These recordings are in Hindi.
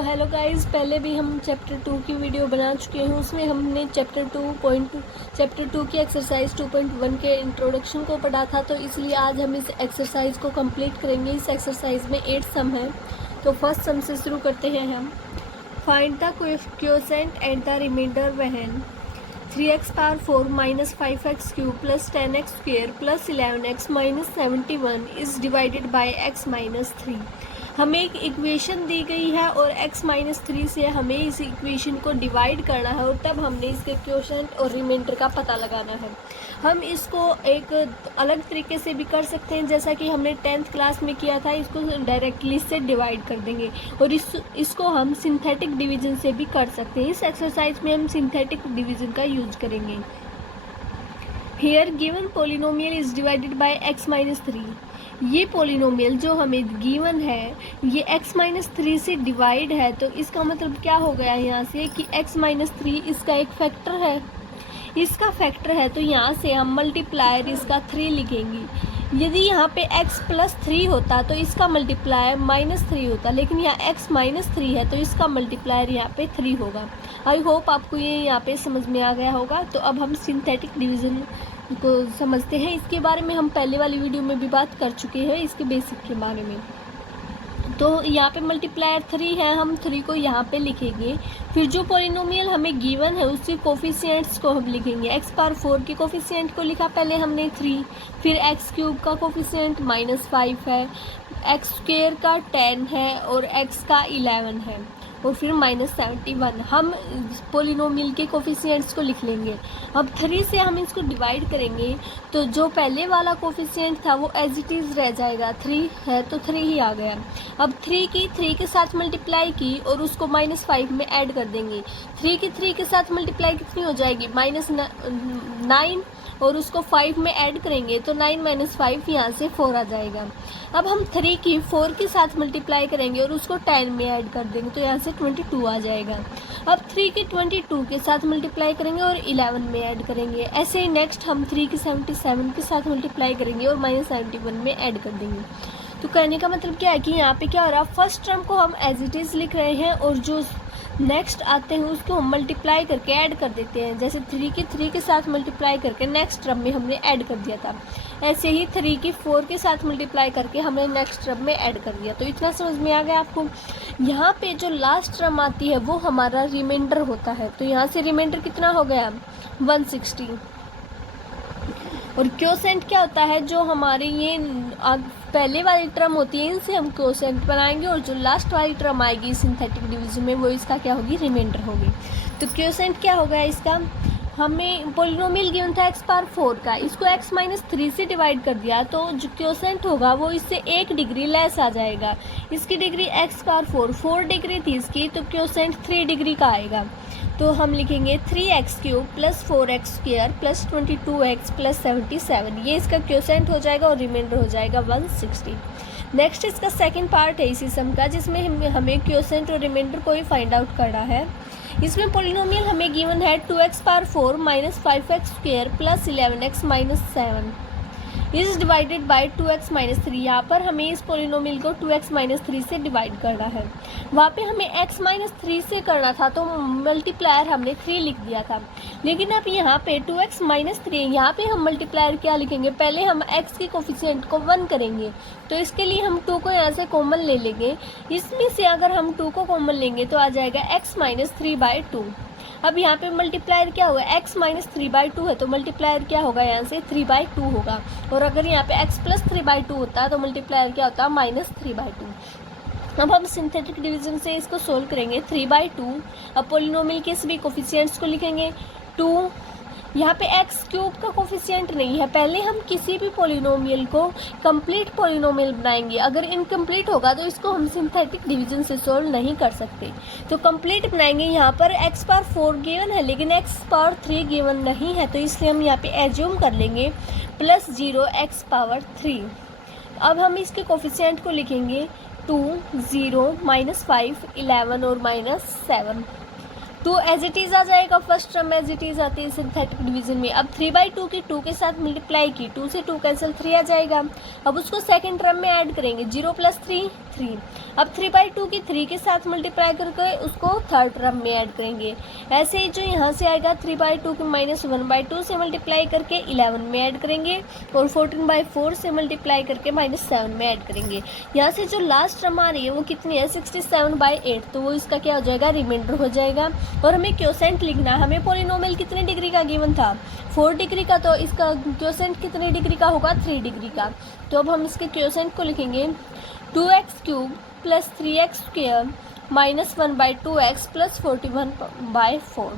तो हेलो गाइस, पहले भी हम चैप्टर 2 की वीडियो बना चुके हैं। उसमें हमने चैप्टर 2 की एक्सरसाइज 2.1 के इंट्रोडक्शन को पढ़ा था, तो इसलिए आज हम इस एक्सरसाइज को कंप्लीट करेंगे। इस एक्सरसाइज में 8 सम है, तो फर्स्ट सम से शुरू करते हैं हम। Find the quotient and the remainder when 3x power 4 minus 5x cube plus 10x square plus 11x minus 71 is divided by x minus 3। हमें एक इक्वेशन दी गई है और x माइनस 3 से हमें इस इक्वेशन को डिवाइड करना है और तब हमने इसके क्वोशेंट और रिमाइंडर का पता लगाना है। हम इसको एक अलग तरीके से भी कर सकते हैं, जैसा कि हमने 10th क्लास में किया था। इसको डायरेक्टली से डिवाइड कर देंगे और इसको हम सिंथेटिक डिवीजन से भी कर सकते हैं। इस एक्सरसाइज में हम सिंथेटिक डिवीजन का यूज करेंगे। Here given polynomial is divided by x minus 3। ये पोलिनोमियल जो हमें गिवन है ये x माइनस 3 से डिवाइड है, तो इसका मतलब क्या हो गया यहाँ से कि x माइनस 3 इसका एक फैक्टर है। इसका फैक्टर है तो यहाँ से हम मल्टीप्लायर इसका 3 लिखेंगे। यदि यहाँ पे x प्लस 3 होता तो इसका मल्टीप्लायर माइनस 3 होता, लेकिन यहाँ x माइनस 3 है तो इसका मल्टीप्लायर यहाँ पे 3 होगा। आई होप आपको ये यहाँ पे समझ में आ गया होगा। तो अब हम सिंथेटिक डिवीज़न को समझते हैं। इसके बारे में हम पहले वाली वीडियो में भी बात कर चुके हैं, इसके बेसिक के बारे में। तो यहाँ पे मल्टीप्लायर 3 है, हम 3 को यहाँ पे लिखेंगे। फिर जो पोलिनोमियल हमें गिवन है उसके कोफिशिएंट्स को हम लिखेंगे। x पावर 4 के कोफिशिएंट को लिखा पहले हमने 3, फिर x क्यूब का कोफिशिएंट माइनस 5 है, x स्क्वेयर का 10 है और x का 11 है और फिर माइनस 71। हम पोलिनोमियल के कोफिशिएंट्स को लिख लेंगे। अब 3 से हम इसको डिवाइड करेंगे तो जो पहले वाला कोफिशिएंट था वो एज इट इज़ रह जाएगा। 3 है तो 3 ही आ गया। अब 3 के साथ मल्टीप्लाई की और उसको माइनस 5 में ऐड कर देंगे। 3 के साथ मल्टीप्लाई कितनी हो जाएगी, माइनस 9, और उसको 5 में ऐड करेंगे तो 9 माइनस 5 यहाँ से 4 आ जाएगा। अब हम 3 की 4 के साथ मल्टीप्लाई करेंगे और उसको 10 में ऐड कर देंगे तो यहाँ से 22 आ जाएगा। अब 3 की 22 के साथ मल्टीप्लाई करेंगे और 11 में ऐड करेंगे। ऐसे ही नेक्स्ट हम 3 की 77 के साथ मल्टीप्लाई करेंगे और माइनस 71 में ऐड कर देंगे। तो कहने का मतलब क्या है कि यहाँ पे क्या हो रहा है, फर्स्ट टर्म को हम एज इट इज़ लिख रहे हैं और जो नेक्स्ट आते हैं उसको हम मल्टीप्लाई करके ऐड कर देते हैं। जैसे 3 के साथ मल्टीप्लाई करके नेक्स्ट टर्म में हमने ऐड कर दिया था, ऐसे ही 3 की 4 के साथ मल्टीप्लाई करके हमने नेक्स्ट टर्म में ऐड कर दिया। तो इतना समझ में आ गया आपको। यहाँ पे जो लास्ट टर्म आती है वो हमारा रिमाइंडर होता है, तो यहाँ से रिमाइंडर कितना हो गया, 160। और क्वोशेंट क्या होता है, जो हमारे ये पहले वाली टर्म होती है इनसे हम क्वोशेंट बनाएंगे और जो लास्ट वाली टर्म आएगी सिंथेटिक डिवीजन में वो इसका क्या होगी, रिमाइंडर होगी। तो क्वोशेंट क्या होगा इसका, हमें पोलिनोमियल गिवन था x पावर 4 का, इसको x माइनस 3 से डिवाइड कर दिया तो जो क्वोशेंट होगा वो इससे 1 डिग्री लेस आ जाएगा। इसकी डिग्री x पावर 4 डिग्री थी इसकी, तो क्वोशेंट 3 डिग्री का आएगा। तो हम लिखेंगे 3x cube plus 4x square plus 22x plus 77, ये इसका क्वोशेंट हो जाएगा और रिमाइंडर हो जाएगा 160। नेक्स्ट इसका सेकंड पार्ट है इसी सम का, जिसमें हमें क्वोशेंट और रिमाइंडर को ही फाइंड आउट करना है। इसमें पोलिनोमियल हमें गिवन है 2x power 4 minus 5x square plus 11x minus 7 is divided bye 2x minus 3। यहाँ पर हमें इस पोलिनोमियल को 2x माइनस 3 से डिवाइड करना है। वहाँ पे हमें x माइनस 3 से करना था तो मल्टीप्लायर हमने 3 लिख दिया था, लेकिन अब यहाँ पे 2x माइनस 3, यहाँ पे हम मल्टीप्लायर क्या लिखेंगे, पहले हम x के कोफिशिएंट को 1 करेंगे। तो इसके लिए हम 2 को यहाँ से कॉमन ले लेंगे। इसमें से अगर हम 2 को कॉमन लेंगे तो आ जाएगा x माइनस 3/2। अब यहाँ पे मल्टीप्लायर क्या होगा, x माइनस 3/2 है तो मल्टीप्लायर क्या होगा, यहाँ से 3/2 होगा। और अगर यहाँ पे x प्लस 3/2 होता तो मल्टीप्लायर क्या होता, माइनस 3/2। अब हम सिंथेटिक डिवीजन से इसको सोल्व करेंगे। 3/2, अब पोलिनोमियल के सभी कोफिशिएंट्स को लिखेंगे। 2, यहाँ पे x क्यूब का कोफिशिएंट नहीं है, पहले हम किसी भी पोलिनोमियल को कंप्लीट पोलिनोमियल बनाएंगे। अगर इनकम्प्लीट होगा तो इसको हम सिंथेटिक डिवीजन से सोल्व नहीं कर सकते। तो कंप्लीट बनाएंगे। यहाँ पर x पावर 4 गिवन है लेकिन x पावर 3 गिवन नहीं है, तो इसलिए हम यहाँ पे एज्यूम कर लेंगे प्लस 0 x पावर 3। अब हम इसके कोफिशिएंट को लिखेंगे 2, 0, माइनस 5, 11 और माइनस 7। 2 एज इट इज़ आ जाएगा, first term as it is आती है सिंथेटिक डिवीजन में। अब 3/2 की 2 के साथ मल्टीप्लाई की, 2 से 2 कैंसिल 3 आ जाएगा। अब उसको सेकंड टर्म में ऐड करेंगे, 0 प्लस 3, 3। अब 3/2 की 3 के साथ मल्टीप्लाई करके उसको थर्ड टर्म में ऐड करेंगे। ऐसे ही जो यहाँ से आएगा 3/2 के -1/2 से मल्टीप्लाई करके 11 में ऐड करेंगे और 14/4 से मल्टीप्लाई करके -7 में ऐड करेंगे। यहाँ से जो लास्ट टर्म आ रही है वो कितनी है 67/8, तो वो इसका क्या हो जाएगा रिमाइंडर हो जाएगा। और हमें क्वोशेंट लिखना है। हमें पॉलिनोमियल कितने डिग्री का गिवन था 4 डिग्री का, तो इसका क्वोशेंट कितने डिग्री का होगा 3 डिग्री का। तो अब हम इसके क्वोशेंट को लिखेंगे 2x³ + 3x² - 1/2x + 41/4।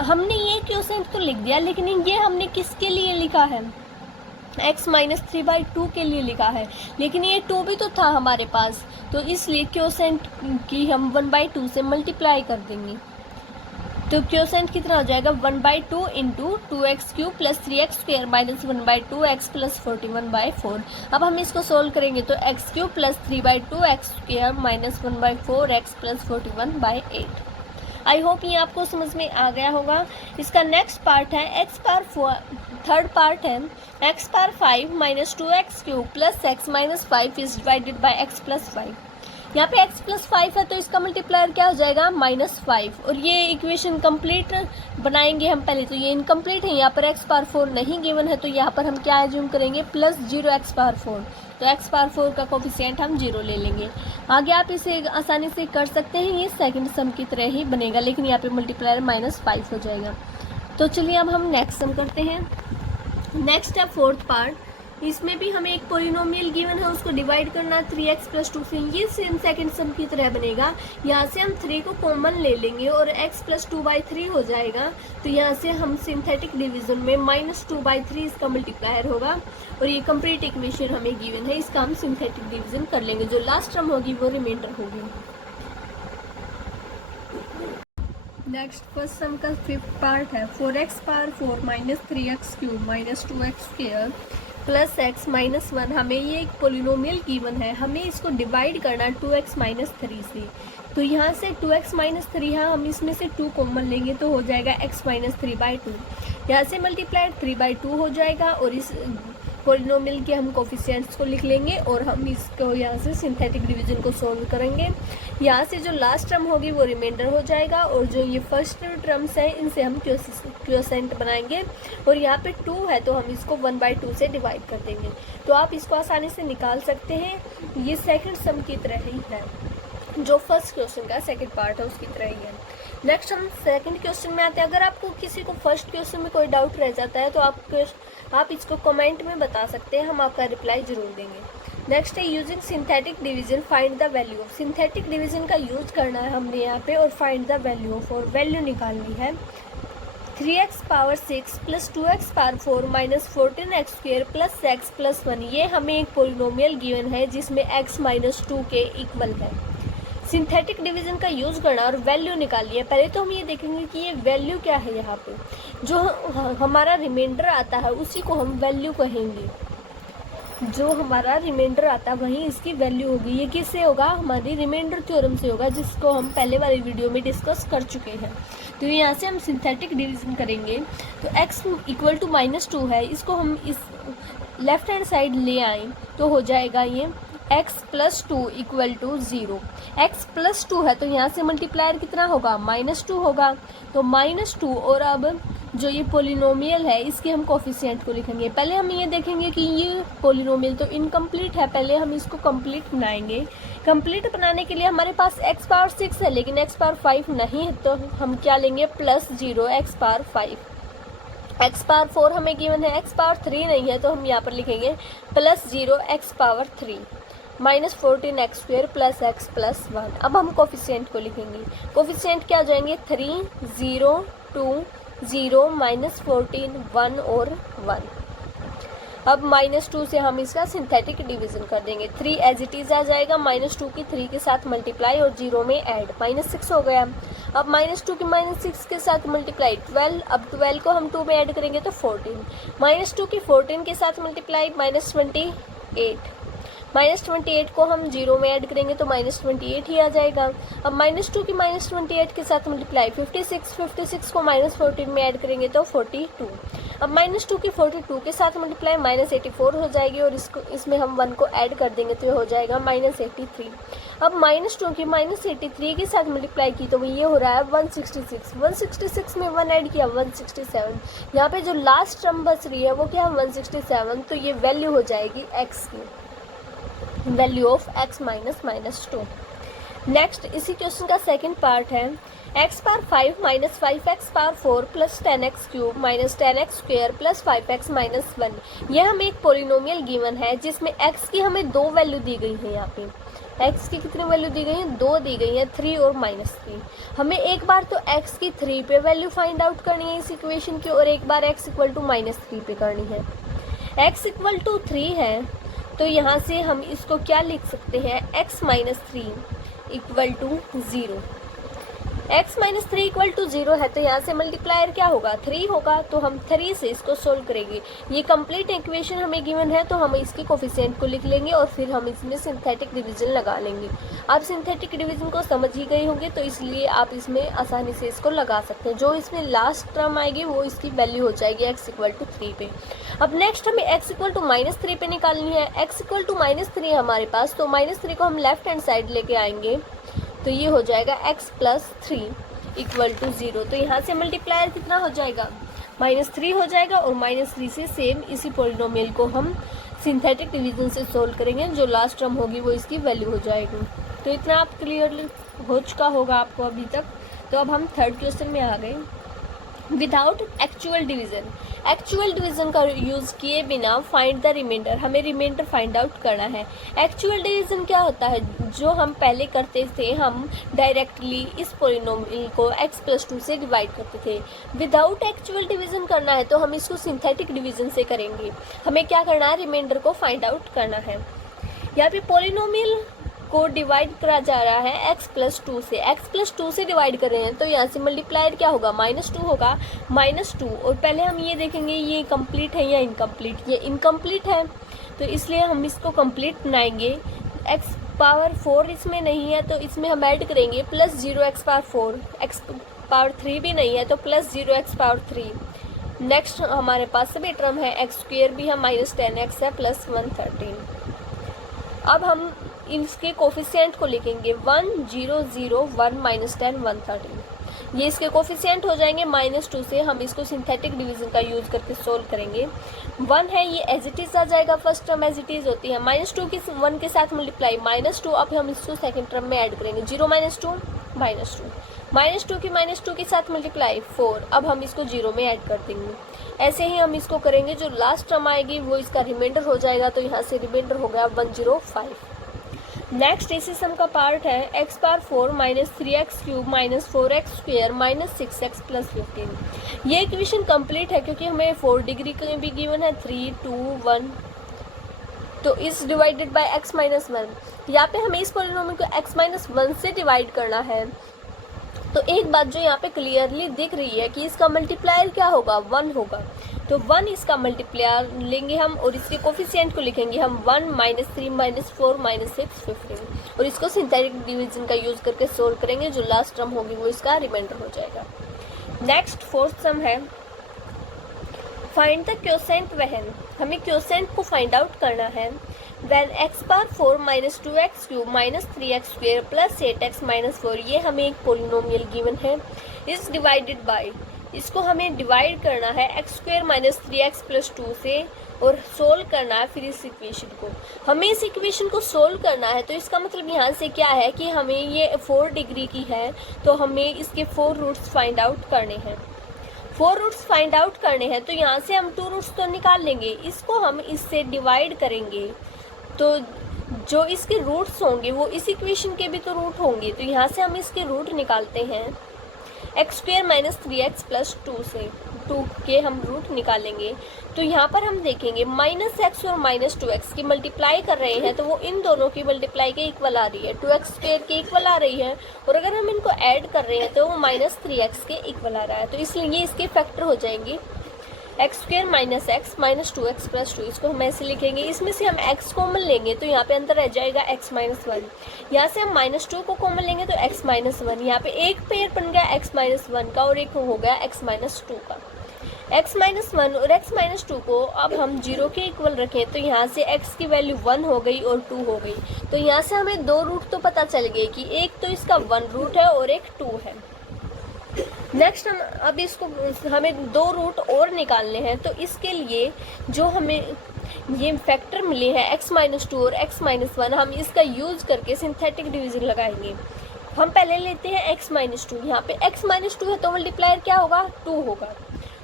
हमने ये क्वोशेंट तो लिख दिया, लेकिन ये हमने किसके लिए लिखा है x - 3/2 के लिए लिखा है, लेकिन ये 2 भी तो था हमारे पास, तो इसलिए क्वोशेंट की हम 1/2 से मल्टीप्लाई कर देंगे। तो क्वोशेंट कितना हो जाएगा 1/2 × 2x³ + 3x² - 1/2x + 41/4। अब हम इसको सोल्व करेंगे तो x³ + 3/2x² - 1/4x + 41/8। I hope ये आपको समझ में आ गया होगा। इसका नेक्स्ट पार्ट है थर्ड पार्ट है x⁵ - 2x³ + x - 5 is divided by x + 5। यहाँ पे x + 5 है तो इसका मल्टीप्लायर क्या हो जाएगा -5। और ये इक्वेशन कंप्लीट बनाएंगे हम पहले, तो ये इनकम्प्लीट है, यहाँ पर x⁴ नहीं गिवन है, तो यहाँ पर हम क्या एज्यूम करेंगे +0 x⁴। तो x⁴ का कोफिशिएंट हम 0 ले लेंगे। आगे आप इसे आसानी से कर सकते हैं, ये सेकंड सम की तरह ही बनेगा, लेकिन यहाँ पे मल्टीप्लायर -5 हो जाएगा। तो चलिए अब हम नेक्स्ट सम करते हैं। नेक्स्ट है फोर्थ पार्ट। इसमें भी हमें एक पॉलिनोमियल गिवन है, उसको डिवाइड करना 3x + 2 से। ये सेम सेकंड सम की तरह बनेगा। यहाँ से हम 3 को कॉमन ले लेंगे और x + 2/3 हो जाएगा। तो यहाँ से हम सिंथेटिक डिवीजन में -2/3 इसका मल्टीप्लायर होगा और ये कंप्लीट इक्वेशन हमें गिवन है। इसका हम सिंथेटिक डिवीजन कर लेंगे, जो लास्ट टर्म होगी वो रिमाइंडर होगी। नेक्स्ट फर्स्ट सम का फिफ्थ पार्ट है 4x⁴ - 3x³ - 2x² + x - 1। हमें ये एक पोलिनोमियल गिवन है, हमें इसको डिवाइड करना 2x - 3 से। तो यहाँ से 2x - 3 है, हम इसमें से 2 कॉमन लेंगे तो हो जाएगा x - 3/2। यहाँ से मल्टीप्लाइड 3/2 हो जाएगा और इस पोलिनोमियल के हम कोफिशिएंट्स को लिख लेंगे और हम इसको यहाँ से सिंथेटिक डिवीजन को सॉल्व करेंगे। यहाँ से जो लास्ट टर्म होगी वो रिमाइंडर हो जाएगा और जो ये फर्स्ट टर्म्स हैं इनसे हम क्वोशेंट बनाएंगे और यहाँ पे 2 है तो हम इसको 1/2 से डिवाइड कर देंगे। तो आप इसको आसानी से निकाल सकते हैं। ये सेकंड सम की तरह ही है, जो फर्स्ट क्वेश्चन का सेकंड पार्ट है उसकी तरह ही है। नेक्स्ट हम सेकंड क्वेश्चन में आते हैं। अगर आपको किसी को फर्स्ट क्वेश्चन में कोई डाउट रह जाता है तो आप इसको कमेंट में बता सकते हैं, हम आपका रिप्लाई जरूर देंगे। नेक्स्ट है using synthetic division find the value of. Synthetic division का यूज करना है हमने यहाँ पे और फाइंड द वैल्यू ऑफ, और वैल्यू निकालनी है 3x⁴ 6 + 2x⁴ - 14x² + x + 1। ये हमें एक पोलिनोमियल गिवन है जिसमें x - 2 के इक्वल है। सिंथेटिक डिवीजन का यूज करना और वैल्यू निकाली है। पहले तो हम ये देखेंगे कि ये वैल्यू क्या है। यहाँ पे जो हमारा रिमाइंडर आता है उसी को हम वैल्यू कहेंगे। जो हमारा रिमाइंडर आता है वहीं इसकी वैल्यू होगी। ये किससे होगा, हमारी रिमाइंडर थ्योरम से होगा, जिसको हम पहले वाली वीडियो में डिस्कस कर चुके हैं। तो यहाँ से हम सिंथेटिक डिवीजन करेंगे तो x = -2 है, इसको हम इस लेफ्ट हैंड साइड ले आए तो हो जाएगा ये x + 2 = 0। x + 2 है तो यहाँ से मल्टीप्लायर कितना होगा -2 होगा। तो -2 और अब जो ये पोलिनोमियल है इसके हम कोफिशिएंट को लिखेंगे। पहले हम ये देखेंगे कि ये पोलिनोमियल तो इनकम्प्लीट है, पहले हम इसको कंप्लीट बनाएंगे। कंप्लीट बनाने के लिए हमारे पास x⁴ है लेकिन x⁴ नहीं है, तो हम क्या लेंगे +0 x⁴। x⁴ हमें गिवन है, x⁴ नहीं है तो हम यहाँ पर लिखेंगे +0 x⁴ -14x² + x + 1। अब हम कोफिशिएंट को लिखेंगे। कोफिशिएंट क्या आ जाएंगे 3 0 2 0 -14 1 और 1। अब -2 से हम इसका सिंथेटिक डिवीजन कर देंगे। 3 एज इट इज आ जाएगा, -2 की 3 के साथ मल्टीप्लाई और 0 में ऐड, -6 हो गया। अब -2 की -6 के साथ मल्टीप्लाई 12। अब 12 को हम 2 में ऐड करेंगे तो 14। -2 की 14 के साथ मल्टीप्लाई -28। -28 को हम 0 में ऐड करेंगे तो -28 ही आ जाएगा। अब -2 की -28 के साथ मल्टीप्लाई 56 को -14 में ऐड करेंगे तो 42। अब -2 की 42 के साथ मल्टीप्लाई -84 हो जाएगी और इसमें हम 1 को ऐड कर देंगे तो ये हो जाएगा -83। अब -2 की -83 के साथ मल्टीप्लाई की तो ये हो रहा है 166। 166 में 1 ऐड किया 167। यहाँ पे जो लास्ट टर्म बच रही है वो क्या है 167, तो ये वैल्यू हो जाएगी x की, वैल्यू ऑफ x -2। नेक्स्ट इसी क्वेश्चन का सेकंड पार्ट है x power 5 minus 5x power 4 plus 10x cube minus 10x square plus 5x minus 1। यह हमें एक पोलिनोमियल गिवन है जिसमें x की हमें दो वैल्यू दी गई है। यहाँ पे x की कितनी वैल्यू दी गई है, दो दी गई है, 3 और -3। हमें एक बार तो x की 3 पे वैल्यू फाइंड आउट करनी है इस इक्वेशन की और एक बार x इक्वल टू -3 पे करनी है। x इक्वल टू 3 है तो यहाँ से हम इसको क्या लिख सकते हैं, x minus 3 equal to 0। x minus 3 equal to 0 है तो यहाँ से मल्टीप्लायर क्या होगा, 3 होगा। तो हम 3 से इसको सोल्व करेंगे। ये कंप्लीट इक्वेशन हमें गिवन है तो हम इसके कोफिशिएंट को लिख लेंगे और फिर हम इसमें सिंथेटिक डिवीजन लगा लेंगे। आप सिंथेटिक डिवीजन को समझ ही गए होंगे तो इसलिए आप इसमें आसानी से इसको लगा सकते हैं। जो इसमें लास्ट टर्म आएगी वो इसकी वैल्यू हो जाएगी x इक्वल टू 3 पे। अब नेक्स्ट हमें x इक्वल टू -3 पे निकालनी है। x इक्वल टू -3 है हमारे पास, तो -3 को हम लेफ्ट हैंड साइड लेके आएंगे तो ये हो जाएगा x प्लस 3 इक्वल टू 0। तो यहाँ से मल्टीप्लायर कितना हो जाएगा, -3 हो जाएगा और -3 से सेम इसी पोलिनोमियल को हम सिंथेटिक डिवीजन से सोल्व करेंगे। जो लास्ट टर्म होगी वो इसकी वैल्यू हो जाएगी। तो इतना आप क्लियरली हो चुका होगा आपको अभी तक। तो अब हम थर्ड क्वेश्चन में आ गए। Without actual division, actual division का यूज़ किए बिना फाइंड द रिमाइंडर, हमें रिमाइंडर फाइंड आउट करना है। एक्चुअल डिवीजन क्या होता है, जो हम पहले करते थे, हम डायरेक्टली इस पोलिनोमियल को x प्लस 2 से डिवाइड करते थे। विदाउट एक्चुअल डिवीजन करना है तो हम इसको सिंथेटिक डिवीजन से करेंगे। हमें क्या करना है, रिमाइंडर को फाइंड आउट करना है। यहाँ पे पोलिनोमियल को डिवाइड करा जा रहा है x प्लस 2 से, x प्लस 2 से डिवाइड कर रहे हैं तो यहाँ से मल्टीप्लायर क्या होगा, -2 होगा, -2। और पहले हम ये देखेंगे ये कंप्लीट है या इनकम्प्लीट। ये इनकम्प्लीट है तो इसलिए हम इसको कंप्लीट बनाएंगे। x पावर 4 इसमें नहीं है तो इसमें हम ऐड करेंगे +0 x पावर 4, x पावर 3 भी नहीं है तो +0 x पावर 3। नेक्स्ट हमारे पास सभी टर्म है, x स्क्वेयर भी है, -10x है, +113। अब हम इसके कोफिशिएंट को लिखेंगे 1 0 0 1 -10 113। ये इसके कोफिशिएंट हो जाएंगे। -2 से हम इसको सिंथेटिक डिवीजन का यूज़ करके सोल्व करेंगे। 1 है ये एज इट इज़ आ जाएगा, first term as it is होती है। -2 की 1 के साथ मल्टीप्लाई -2, अब हम इसको सेकंड टर्म में ऐड करेंगे 0 -2 -2 की -2 के साथ मल्टीप्लाई 4, अब हम इसको 0 में ऐड कर देंगे। ऐसे ही हम इसको करेंगे। जो लास्ट टर्म आएगी वो इसका रिमाइंडर हो जाएगा तो यहाँ से रिमाइंडर हो गया 105। नेक्स्ट इसी सम का पार्ट है x power 4 minus 3x cube minus 4x square minus 6x plus 15। ये इक्वेशन कंप्लीट है क्योंकि हमें 4 डिग्री का भी गिवन है, 3 2 1, तो इस डिवाइडेड बाय x माइनस 1। यहाँ पे हमें इस पोलिनोमियल को x माइनस 1 से डिवाइड करना है। तो एक बात जो यहाँ पे क्लियरली दिख रही है कि इसका मल्टीप्लायर क्या होगा, 1 होगा। तो 1 इसका मल्टीप्लायर लेंगे हम और इसके कोफिशिएंट को लिखेंगे हम 1 -3 -4 -6 15 और इसको सिंथेटिक डिवीजन का यूज़ करके सोल्व करेंगे। जो लास्ट टर्म होगी वो इसका रिमाइंडर हो जाएगा। नेक्स्ट फोर्थ सम है फाइंड द क्वोशेंट वैन। हमें क्वोशेंट को फाइंड आउट करना है। When x power 4 minus 2x cube minus 3x square plus 8x minus 4, ये हमें एक पोलिनोमियल गिवन है। इस डिवाइडेड बाय, इसको हमें डिवाइड करना है x square minus 3x plus 2 से और सोल्व करना है फिर इस इक्वेशन को। हमें इस इक्वेशन को सोल्व करना है तो इसका मतलब यहाँ से क्या है कि हमें ये 4 डिग्री की है तो हमें इसके 4 रूट्स फाइंड आउट करने हैं। 4 रूट्स फाइंड आउट करने हैं तो यहाँ से हम 2 रूट्स तो निकाल लेंगे, इसको हम इससे डिवाइड करेंगे तो जो इसके रूट्स होंगे वो इस इक्वेशन के भी तो रूट होंगे। तो यहाँ से हम इसके रूट निकालते हैं x square minus 3x plus 2 से 2 के हम रूट निकालेंगे। तो यहाँ पर हम देखेंगे -x और -2x की मल्टीप्लाई कर रहे हैं तो वो इन दोनों की मल्टीप्लाई के इक्वल आ रही है, 2x स्क्वेयर के इक्वल आ रही है। और अगर हम इनको ऐड कर रहे हैं तो वो -3x के इक्वल आ रहा है, तो इसलिए ये इसके फैक्टर हो जाएंगे। X square minus x minus 2x plus 2, इसको हम ऐसे लिखेंगे। इसमें से हम x कॉमन लेंगे तो यहाँ पे अंदर रह जाएगा x माइनस 1। यहाँ से हम माइनस 2 को कॉमन लेंगे तो x माइनस 1। यहाँ पे एक पेयर बन गया x माइनस 1 का और एक हो गया x माइनस 2 का। x माइनस 1 और x माइनस 2 को अब हम 0 के इक्वल रखें तो यहाँ से x की वैल्यू 1 हो गई और 2 हो गई। तो यहाँ से हमें दो रूट तो पता चल गए कि एक तो इसका 1 रूट है और एक 2 है। नेक्स्ट हम अब इसको हमें दो रूट और निकालने हैं, तो इसके लिए जो हमें ये फैक्टर मिले हैं x माइनस 2 और x माइनस 1, हम इसका यूज करके सिंथेटिक डिवीजन लगाएंगे। हम पहले लेते हैं x माइनस 2। यहाँ पे x माइनस 2 है तो मल्टीप्लायर क्या होगा, 2 होगा।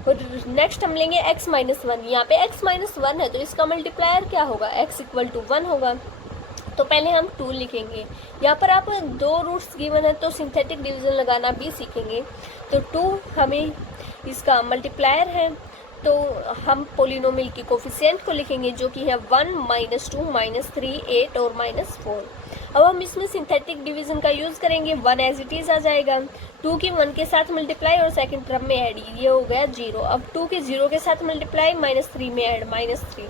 और नेक्स्ट हम लेंगे x माइनस 1। यहाँ पे x माइनस 1 है तो इसका मल्टीप्लायर क्या होगा, x इक्वल टू 1 होगा। तो पहले हम 2 लिखेंगे। यहाँ पर आप दो रूट्स गिवन है तो सिंथेटिक डिवीजन लगाना भी सीखेंगे। तो 2 हमें इसका मल्टीप्लायर है, तो हम पोलिनोमियल की कोफिशिएंट को लिखेंगे जो कि है 1 माइनस 2 माइनस 3 8 और माइनस 4। अब हम इसमें सिंथेटिक डिवीजन का यूज़ करेंगे। 1 एज इट इज़ आ जाएगा, 2 की 1 के साथ मल्टीप्लाई और सेकंड टर्म में ऐड, ये हो गया 0। अब 2 की 0 के साथ मल्टीप्लाई माइनस 3 में ऐड माइनस 3,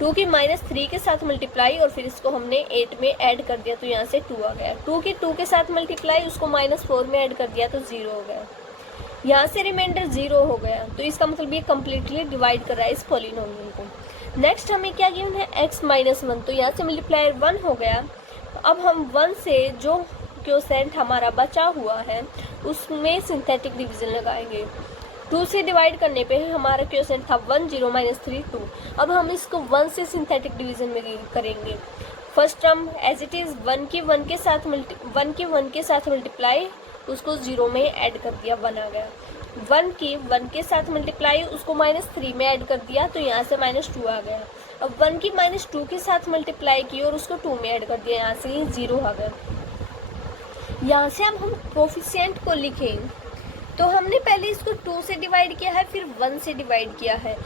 2 की माइनस 3 के साथ मल्टीप्लाई और फिर इसको हमने 8 में ऐड कर दिया तो यहाँ से 2 आ गया। 2 की 2 के साथ मल्टीप्लाई, उसको माइनस 4 में ऐड कर दिया तो 0 हो गया। यहाँ से रिमाइंडर 0 हो गया, तो इसका मतलब ये कम्प्लीटली डिवाइड कर रहा है इस पॉलिनोमियल को। नेक्स्ट हमें क्या गिवन है, x माइनस 1, तो यहाँ से मल्टीप्लायर 1 हो गया। अब हम 1 से जो क्वोशेंट हमारा बचा हुआ है उसमें सिंथेटिक डिवीजन लगाएंगे। 2 से डिवाइड करने पे हमारा क्वोशेंट था 1 0 माइनस 3 2। अब हम इसको 1 से सिंथेटिक डिवीजन में करेंगे। First term as it is 1 की 1 के साथ मल्टीप्लाई, उसको 0 में ऐड कर दिया, 1 आ गया। 1 की 1 के साथ मल्टीप्लाई, उसको माइनस 3 में ऐड कर दिया तो यहाँ से माइनस 2 आ गया। अब 1 की माइनस 2 के साथ मल्टीप्लाई की और उसको 2 में ऐड कर दिया, यहाँ से 0 आ गया। यहाँ से अब हम कोफिशिएंट को लिखें तो हमने पहले इसको 2 से डिवाइड किया है, फिर 1 से डिवाइड किया है।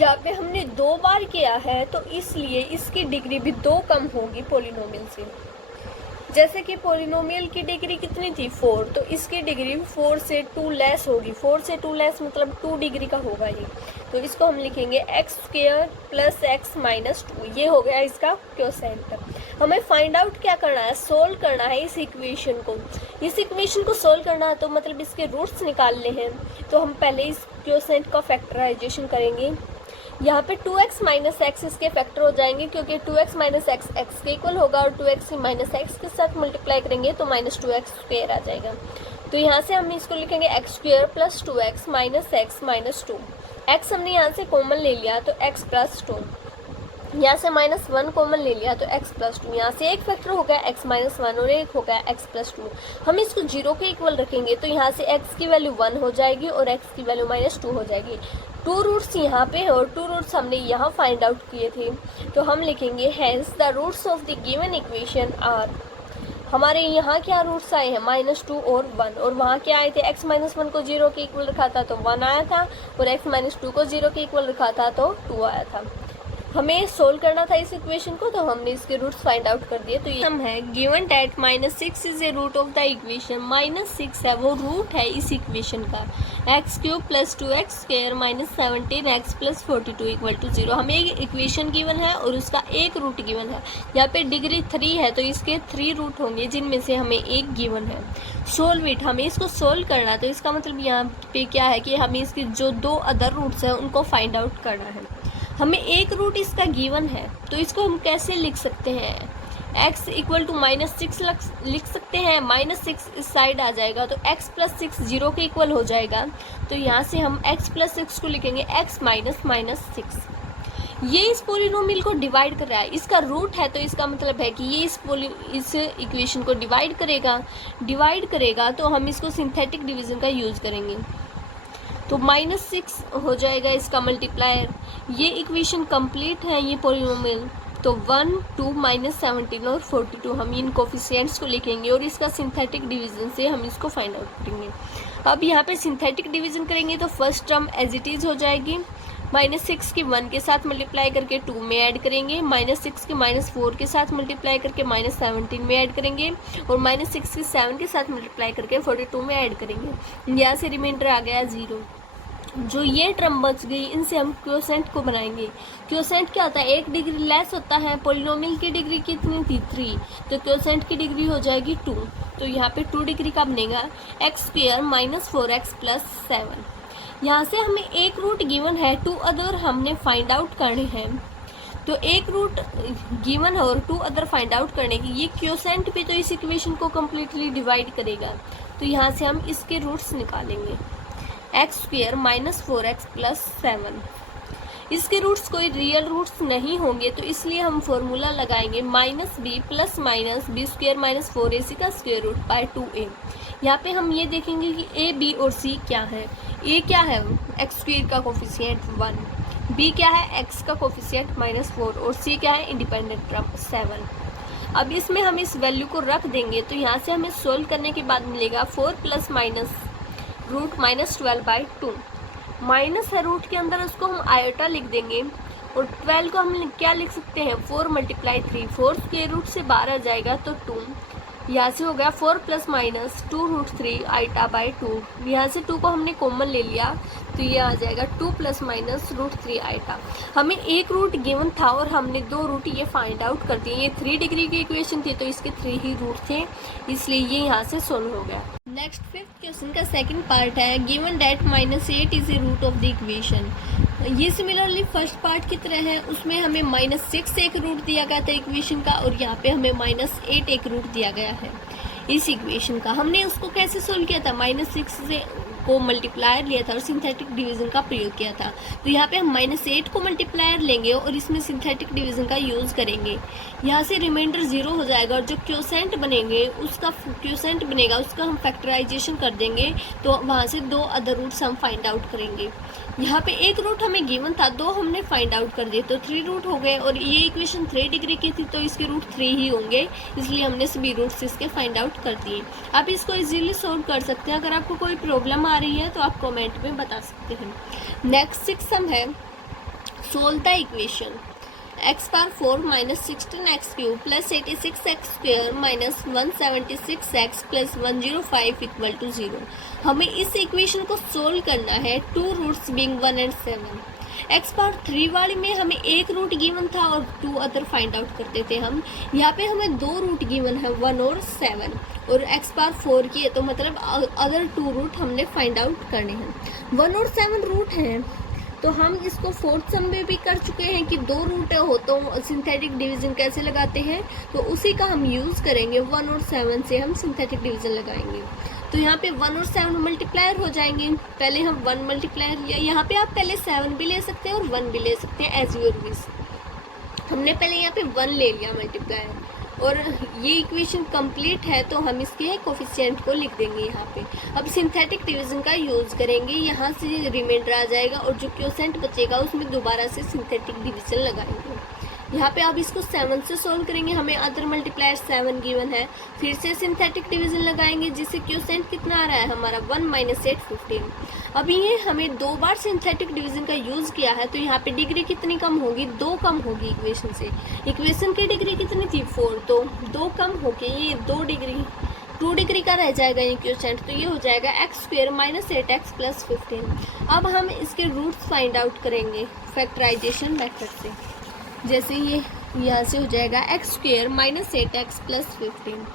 यहाँ पे हमने 2 बार किया है तो इसलिए इसकी डिग्री भी 2 कम होगी पोलिनोमियल से। जैसे कि पोलिनोमियल की डिग्री कितनी थी, 4, तो इसकी डिग्री 4 से 2 लेस होगी। 4 से 2 लेस मतलब 2 डिग्री का होगा ये। तो इसको हम लिखेंगे x square plus x minus 2, ये हो गया इसका क्वोशेंट। हमें फाइंड आउट क्या करना है, सोल्व करना है इस इक्वेशन को। इस इक्वेशन को सोल्व करना है तो मतलब इसके रूट्स निकालने हैं। तो हम पहले इस क्वोशेंट का फैक्टराइजेशन करेंगे। यहाँ पे 2x माइनस एक्स इसके फैक्टर हो जाएंगे क्योंकि 2x माइनस एक्स एक्स के इक्वल होगा और 2x माइनस एक्स के साथ मल्टीप्लाई करेंगे तो माइनस 2x स्क्वायर आ जाएगा। तो यहाँ से हम इसको लिखेंगे x square plus 2x minus x minus 2। x हमने यहाँ से कॉमन ले लिया तो x प्लस 2, यहाँ से माइनस 1 कॉमन ले लिया तो x प्लस 2, यहाँ से एक फैक्टर हो गया x माइनस 1 और एक हो गया x प्लस 2। हम इसको 0 के इक्वल रखेंगे तो यहाँ से x की वैल्यू 1 हो जाएगी और x की वैल्यू माइनस 2 हो जाएगी। 2 रूट्स यहाँ पे और 2 रूट्स हमने यहाँ फाइंड आउट किए थे, तो हम लिखेंगे hence the roots of the given equation are. हमारे यहाँ क्या रूट्स आए हैं, -2 और 1, और वहाँ क्या आए थे, x माइनस 1 को 0 के इक्वल रखा था तो 1 आया था और x माइनस 2 को 0 के इक्वल रखा था तो 2 आया था। हमें सोल्व करना था इस इक्वेशन को तो हमने इसके रूट्स फाइंड आउट कर दिए। तो ये हम है given that -6 is a root of the equation. -6 है वो रूट है इस इक्वेशन का। x³ plus 2x square minus 17x plus 42 equal to 0। हमें एक इक्वेशन गिवन है और उसका एक रूट गिवन है। यहाँ पे डिग्री 3 है तो इसके 3 रूट होंगे जिनमें से हमें एक गिवन है। सोल्व इट, हमें इसको सोल्व करना, तो इसका मतलब यहाँ पे क्या है कि हमें इसके जो 2 अदर रूट्स हैं उनको फाइंड आउट करना है। हमें एक रूट इसका गिवन है तो इसको हम कैसे लिख सकते हैं, x इक्वल टू -6 लिख सकते हैं। -6 इस साइड आ जाएगा तो x प्लस 6 0 के इक्वल हो जाएगा। तो यहाँ से हम x प्लस 6 को लिखेंगे x माइनस 6। ये इस पोलिनोमियल को डिवाइड कर रहा है, इसका रूट है तो इसका मतलब है कि ये इस इक्वेशन को डिवाइड करेगा तो हम इसको सिंथेटिक डिवीजन का यूज़ करेंगे। तो -6 हो जाएगा इसका मल्टीप्लायर। ये इक्वेशन कंप्लीट है ये पोलिनोमियल। तो 1 2 -17 और 42 हम इन कोफिशिएंट्स को लिखेंगे और इसका सिंथेटिक डिवीजन से हम इसको फाइंड आउट करेंगे। अब यहाँ पे सिंथेटिक डिवीजन करेंगे तो first term as it is हो जाएगी। -6 की 1 के साथ मल्टीप्लाई करके 2 में ऐड करेंगे, -6 की -4 के साथ मल्टीप्लाई करके -17 में ऐड करेंगे और -6 की 7 के साथ मल्टीप्लाई करके 42 में ऐड करेंगे। यहाँ से रिमाइंडर आ गया 0। जो ये टर्म बच गई इनसे हम क्वोशेंट को बनाएंगे। क्वोशेंट क्या होता है, 1 डिग्री लेस होता है। पॉलिनोमियल की डिग्री कितनी थी 3, तो क्वोशेंट की डिग्री हो जाएगी 2। तो यहाँ पे 2 डिग्री का बनेगा x² - 4x + 7। यहाँ से हमें एक रूट गिवन है, 2 अदर हमने फाइंड आउट करने हैं। तो एक रूट गिवन है और 2 अदर फाइंड आउट करने की, ये क्वोशेंट भी तो इस इक्वेशन को कम्प्लीटली डिवाइड करेगा। तो यहाँ से हम इसके रूट्स निकालेंगे, x² - 4x + 7। इसके रूट्स कोई रियल रूट्स नहीं होंगे, तो इसलिए हम फॉर्मूला लगाएंगे -b + -b² - 4ac का स्क्वायर रूट बाय 2a। यहाँ पे हम ये देखेंगे कि a, b और c क्या है। a क्या है, x² का कोफिशिएंट 1, b क्या है, x का कोफिशिएंट -4 और c क्या है, इंडिपेंडेंट टर्म 7। अब इसमें हम इस वैल्यू को रख देंगे, तो यहाँ से हमें सोल्व करने के बाद मिलेगा 4 + -√-12/2। माइनस है रूट के अंदर, उसको हम आयोटा लिख देंगे और 12 को हम क्या लिख सकते हैं, 4 × 3। 4 स्क्वायर रूट से बाहर आ जाएगा तो 2। यहाँ से हो गया 4 + -2√3 आइटा बाय 2। यहाँ से 2 को हमने कॉमन ले लिया तो ये आ जाएगा 2 + -√3 आइटा। हमें एक रूट गिवन था और हमने 2 रूट ये फाइंड आउट कर दिए। ये 3 डिग्री की इक्वेशन थी तो इसके 3 ही रूट थे, इसलिए ये यहाँ से सोल्व हो गया। नेक्स्ट 5th क्वेश्चन का सेकंड पार्ट है, given that -8 is a root of the equation. ये सिमिलरली फर्स्ट पार्ट की तरह है, उसमें हमें -6 एक रूट दिया गया था इक्वेशन का और यहाँ पे हमें -8 एक रूट दिया गया है इस इक्वेशन का। हमने उसको कैसे सोल्व किया था, -6 से को मल्टीप्लायर लिया था और सिंथेटिक डिवीजन का प्रयोग किया था। तो यहाँ पे हम -8 को मल्टीप्लायर लेंगे और इसमें सिंथेटिक डिवीजन का यूज़ करेंगे। यहाँ से रिमाइंडर 0 हो जाएगा और जो क्वोशेंट बनेंगे उसका हम फैक्टराइजेशन कर देंगे, तो वहाँ से 2 अदर रूट्स हम फाइंड आउट करेंगे। यहाँ पे एक रूट हमें गिवन था, 2 हमने फाइंड आउट कर दिए तो 3 रूट हो गए और ये इक्वेशन 3 डिग्री की थी तो इसके रूट 3 ही होंगे, इसलिए हमने सभी रूट्स इसके फाइंड आउट कर दिए। आप इसको इजीली सोल्व कर सकते हैं। अगर आपको कोई प्रॉब्लम आ रही है तो आप कमेंट में बता सकते हैं। नेक्स्ट 6 सम है, solve the equation x⁴ - 16x³ + 86x² - 176x + 105 = 0। हमें इस इक्वेशन को सोल्व करना है, 2 रूट्स बीइंग 1 और 7। x⁴ वाली में हमें एक रूट गिवन था और 2 अदर फाइंड आउट करते थे हम। यहाँ पे हमें 2 रूट गिवन है, 1 और 7, और x⁴ की है तो मतलब अदर 2 रूट हमने फाइंड आउट करने हैं। 1 और 7 रूट हैं तो हम इसको 4th सम में भी कर चुके हैं कि 2 रूट हो तो सिंथेटिक डिवीजन कैसे लगाते हैं, तो उसी का हम यूज़ करेंगे। 1 और 7 से हम सिंथेटिक डिवीजन लगाएंगे। तो यहाँ पे 1 और 7 मल्टीप्लायर हो जाएंगे। पहले हम 1 मल्टीप्लायर लिया, यहाँ पे आप पहले 7 भी ले सकते हैं और 1 भी ले सकते हैं एज योर विश। हमने पहले यहाँ पे 1 ले लिया मल्टीप्लायर और ये इक्वेशन कंप्लीट है तो हम इसके कोफिशिएंट को लिख देंगे यहाँ पे। अब सिंथेटिक डिवीजन का यूज़ करेंगे, यहाँ से रिमाइंडर आ जाएगा और जो क्वोशेंट बचेगा उसमें दोबारा से सिंथेटिक डिवीजन लगाएंगे। यहाँ पे अब इसको 7 से सोल्व करेंगे, हमें अदर मल्टीप्लायर 7 गिवन है, फिर से सिंथेटिक डिवीजन लगाएंगे जिससे क्वोशेंट कितना आ रहा है हमारा 1 - 8 15। अभी ये हमें 2 बार सिंथेटिक डिवीजन का यूज़ किया है तो यहाँ पे डिग्री कितनी कम होगी, 2 कम होगी इक्वेशन से। इक्वेशन की डिग्री कितनी थी 4, तो 2 कम होके ये 2 डिग्री का रह जाएगा ये क्वोशेंट, तो ये हो जाएगा x² - 8x + 15। अब हम इसके रूट्स फाइंड आउट करेंगे फैक्टराइजेशन मेथड से। जैसे ये यहाँ से हो जाएगा x² - 8x + 15।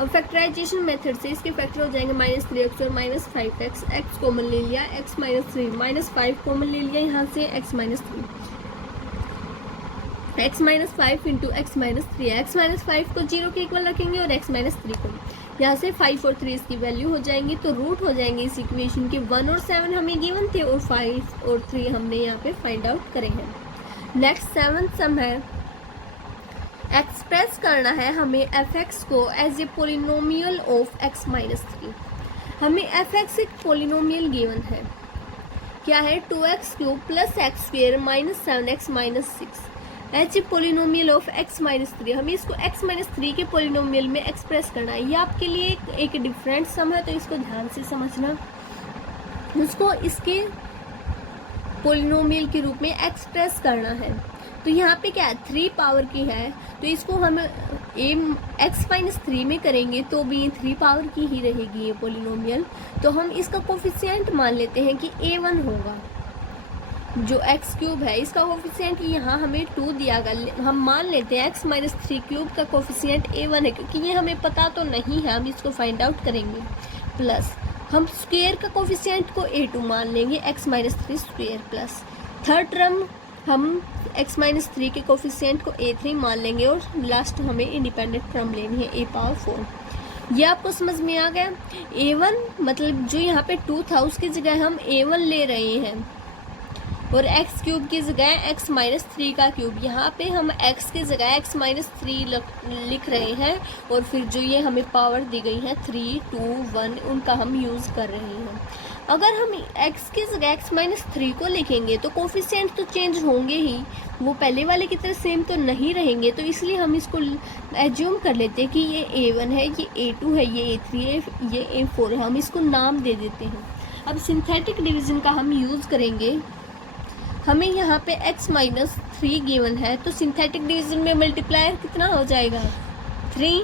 अब फैक्टराइजेशन मेथड से इसके फैक्टर हो जाएंगे -3x और -5x। x कॉमन ले लिया, x - 3 -5 कॉमन ले लिया यहाँ से, x - 3 x - 5 × x - 3। x - 5 को 0 के इक्वल रखेंगे और x - 3 को यहाँ से 5 और 3 इसकी वैल्यू हो जाएंगी, तो रूट हो जाएंगे इस इक्वेशन के। 1 और 7 हमें गिवन थे और 5 और 3 हमने यहाँ पे फाइंड आउट करे हैं। नेक्स्ट 7th सम है, एक्सप्रेस करना है हमें fx को as a polynomial of x - 3। हमें fx एक पोलिनोमियल गिवन है, क्या है 2x³ + x² - 7x - 6 as a polynomial of x - 3। हमें इसको x - 3 के पोलिनोमियल में एक्सप्रेस करना है। ये आपके लिए एक डिफरेंट सम है तो इसको ध्यान से समझना। उसको इसके पोलिनोमियल के रूप में एक्सप्रेस करना है। तो यहाँ पे क्या है 3 पावर की है, तो इसको हम x-3 में करेंगे तो भी 3 पावर की ही रहेगी ये पोलिनोमियल। तो हम इसका कोफिशिएंट मान लेते हैं कि a1 होगा। जो x³ है इसका कोफिशिएंट यहाँ हमें 2 दिया गया, हम मान लेते हैं x-3³ का कोफिशिएंट a1 है, क्योंकि ये हमें पता तो नहीं है, हम इसको फाइंड आउट करेंगे। प्लस हम स्क्वायर का कोफिशिएंट को a2 मान लेंगे, x-3 square plus third term हम x-3 के कोफिशिएंट को a3 मान लेंगे और लास्ट हमें इंडिपेंडेंट टर्म लेनी है a⁴। ये आपको समझ में आ गया। a1 मतलब जो यहाँ पे 2 था उसकी जगह हम a1 ले रहे हैं और x³ की जगह x-3 का क्यूब। यहाँ पे हम x की जगह x-3 लिख रहे हैं और फिर जो ये हमें पावर दी गई है 3, 2, 1 उनका हम यूज़ कर रहे हैं। अगर हम x की जगह x-3 को लिखेंगे तो कोफिशिएंट तो चेंज होंगे ही, वो पहले वाले की तरह सेम तो नहीं रहेंगे, तो इसलिए हम इसको एज्यूम कर लेते हैं कि ये a1 है, ये a2 है, ये a3 है, ये a4 है, हम इसको नाम दे देते हैं। अब सिंथेटिक डिवीज़न का हम यूज़ करेंगे। हमें यहाँ पे x-3 गिवन है, तो सिंथेटिक डिवीज़न में मल्टीप्लायर कितना हो जाएगा 3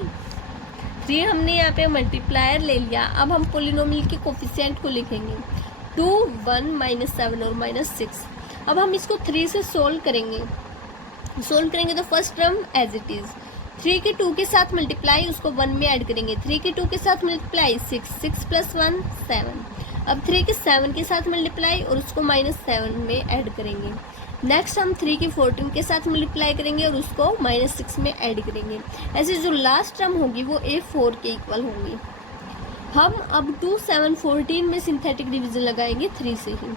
हमने यहाँ पे मल्टीप्लायर ले लिया। अब हम पोलिनोमियल के कोफिशिएंट को लिखेंगे 2, 1, -7 और -6। अब हम इसको 3 से सोल्व करेंगे तो first term as it is 3 के 2 के साथ मल्टीप्लाई, उसको 1 में ऐड करेंगे। 3 के 2 के साथ मल्टीप्लाई 6 + 1 7। अब 3 के 7 के साथ मल्टीप्लाई और उसको -7 में ऐड करेंगे। नेक्स्ट हम 3 की 14 के साथ मल्टीप्लाई करेंगे और उसको -6 में ऐड करेंगे। ऐसे जो लास्ट टर्म होगी वो a4 के इक्वल होंगी। हम अब 2, 7, 14 में सिंथेटिक डिवीज़न लगाएंगे 3 से ही।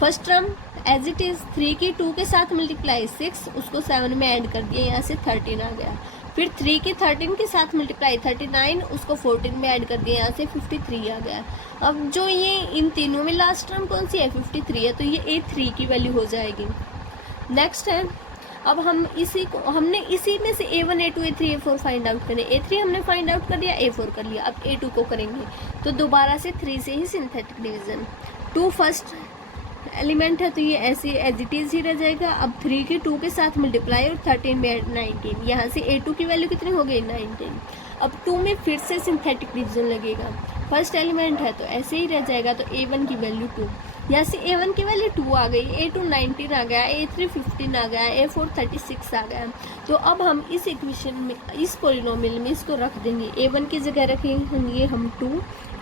First term as it is 3 की 2 के साथ मल्टीप्लाई 6, उसको 7 में ऐड कर दिया, यहाँ से 13 आ गया। फिर 3 की 13 के साथ मल्टीप्लाई 39, उसको 14 में ऐड कर दिया, यहाँ से 53 आ गया। अब जो ये इन तीनों में लास्ट टर्म कौन सी है 53 है, तो ये a3 की वैल्यू हो जाएगी। नेक्स्ट है अब हम हमने इसी में से a1, a2, a3, a4 find out करें। a3 हमने फाइंड आउट कर लिया, a4 कर लिया, अब a2 को करेंगे तो दोबारा से 3 से ही सिंथेटिक डिवीज़न। 2 फर्स्ट एलिमेंट है तो ये ऐसे एज इट इज़ ही रह जाएगा। अब 3 के 2 के साथ मल्टीप्लाई और 13 में ऐड 19, यहाँ से a2 की वैल्यू कितनी हो गई 19। अब 2 में फिर से सिंथेटिक डिवीज़न लगेगा, फर्स्ट एलिमेंट है तो ऐसे ही रह जाएगा, तो a1 की वैल्यू 2, यहाँ से a1 की वैल्यू 2 आ गई, a2 19 आ गया, a3 15 आ गया, a4 36 आ गया। तो अब हम इस इक्वेशन में इस पोलिनोमियल में इसको रख देंगे। a1 की जगह रखेंगे हम 2,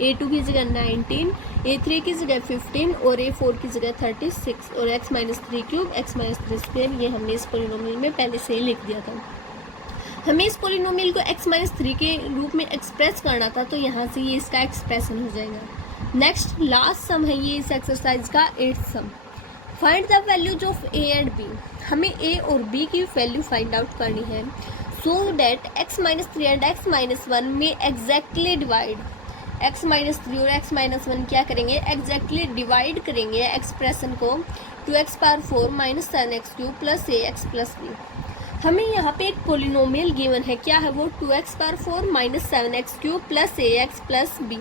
a2 की जगह 19, a3 की जगह 15 और a4 की जगह 36 और x-3³ x-3² ये हमने इस पोलिनोमियल में पहले से ही लिख दिया था। हमें इस पोलिनोमियल को x-3 के रूप में एक्सप्रेस करना था, तो यहाँ से ये इसका एक्सप्रेशन हो जाएगा। नेक्स्ट लास्ट सम है ये इस एक्सरसाइज का 8th sum. Find the values of a and b। हमें a और b की वैल्यू फाइंड आउट करनी है so that x-3 and x-1 में एग्जैक्टली डिवाइड। x-3 और x-1 क्या करेंगे एग्जैक्टली डिवाइड करेंगे एक्सप्रेशन को 2x⁴ - 7x³ + ax + b। हमें यहाँ पे एक पोलिनोमियल गिवन है, क्या है वो 2x⁴ - 7x³ + ax + b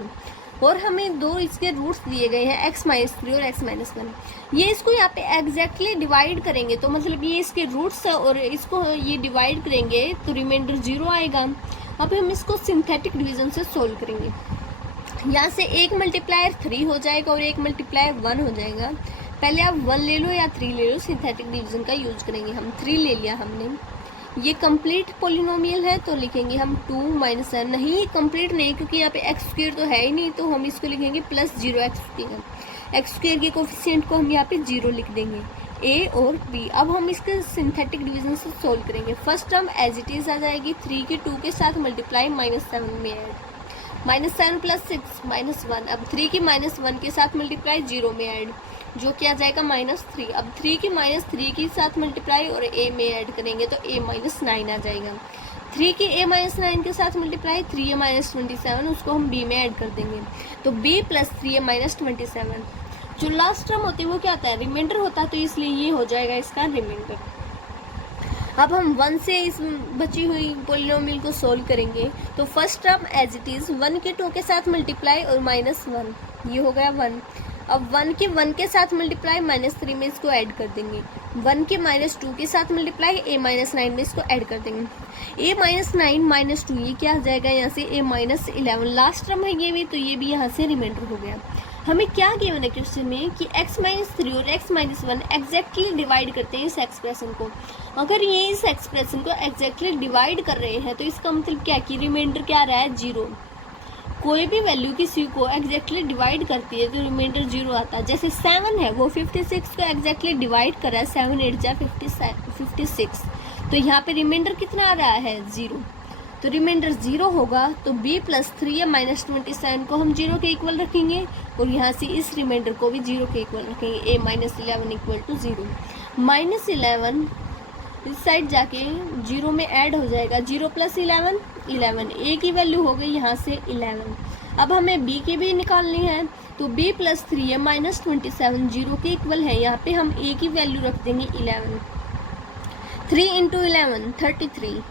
और हमें दो इसके रूट्स दिए गए हैं x-3 और x-1। ये इसको यहाँ पे एग्जैक्टली डिवाइड करेंगे तो मतलब ये इसके रूट्स है और इसको ये डिवाइड करेंगे तो रिमाइंडर 0 आएगा। अब हम इसको सिंथेटिक डिवीज़न से सोल्व करेंगे। यहाँ से एक मल्टीप्लायर 3 हो जाएगा और एक मल्टीप्लायर 1 हो जाएगा। पहले आप 1 ले लो या 3 ले लो, सिंथेटिक डिवीज़न का यूज करेंगे हम। 3 ले लिया हमने, ये कंप्लीट पोलिनोमियल है तो लिखेंगे हम 2 - 7। नहीं कंप्लीट नहीं, क्योंकि यहाँ पे x² तो है ही नहीं, तो हम इसको लिखेंगे +0 x² के कोफिशिएंट को हम यहाँ पे 0 लिख देंगे a और b। अब हम इसके सिंथेटिक डिवीज़न से सोल्व करेंगे। First term as it is आ जाएगी, 3 के 2 के साथ मल्टीप्लाई -7 में ऐड, -7 + 6 -1। अब 3 की -1 के साथ मल्टीप्लाई 0 में ऐड, जो क्या जाएगा -3। अब 3 की -3 के साथ मल्टीप्लाई और a में ऐड करेंगे तो a -9 आ जाएगा। 3 की a -9 के साथ मल्टीप्लाई 3a - 27, उसको हम b में ऐड कर देंगे तो b + 3a - 27। जो लास्ट टर्म होती है वो क्या होता है रिमाइंडर होता है, तो इसलिए ये हो जाएगा इसका रिमाइंडर। अब हम 1 से इस बची हुई पोलिनोमियल को सोल्व करेंगे तो first term as it is 1 के 2 के साथ मल्टीप्लाई और -1, ये हो गया 1। अब 1 के 1 के साथ मल्टीप्लाई -3 में इसको ऐड कर देंगे, 1 के -2 के साथ मल्टीप्लाई, a-9 में इसको ऐड कर देंगे। a-9 -2 ये क्या आ जाएगा यहाँ से, a-11 लास्ट टर्म है ये भी, तो ये भी यहाँ से रिमाइंडर हो गया। हमें क्या गिवन है क्वेश्चन में कि x-3 और x-1 एग्जैक्टली डिवाइड करते हैं इस एक्सप्रेशन को। अगर ये इस एक्सप्रेशन को एग्जैक्टली डिवाइड कर रहे हैं तो इसका मतलब क्या कि रिमाइंडर क्या आ रहा है, 0। कोई भी वैल्यू किसी को एग्जैक्टली डिवाइड करती है तो रिमाइंडर 0 आता है। जैसे 7 है, वो 56 को एग्जैक्टली डिवाइड कर रहा है, 7 8 जा 56, तो यहाँ पे रिमाइंडर कितना आ रहा है, 0। तो रिमाइंडर 0 होगा, तो b+3 या -27 को हम 0 के इक्वल रखेंगे और यहाँ से इस रिमाइंडर को भी 0 के इक्वल रखेंगे, a-11 = 0। -11 इस साइड जाके 0 में ऐड हो जाएगा, 0 + 11 11, a की वैल्यू हो गई यहाँ से 11। अब हमें b की भी निकालनी है, तो b+3 या -27 0 के इक्वल है, यहाँ पे हम a की वैल्यू रख देंगे 11। 3 × 11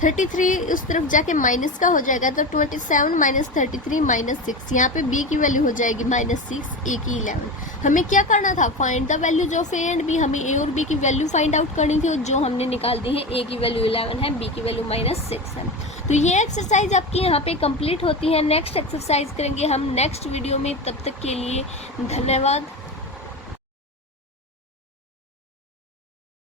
33 उस तरफ जाके माइनस का हो जाएगा, तो 27 - 33 -6, यहाँ पे b की वैल्यू हो जाएगी -6, a की 11। हमें क्या करना था, find the values of a and b। हमें a और b की वैल्यू फाइंड आउट करनी थी और जो हमने निकाल दी है, a की वैल्यू 11 है, b की वैल्यू -6 है। तो ये एक्सरसाइज आपकी यहाँ पे कंप्लीट होती है। नेक्स्ट एक्सरसाइज करेंगे हम नेक्स्ट वीडियो में, तब तक के लिए धन्यवाद।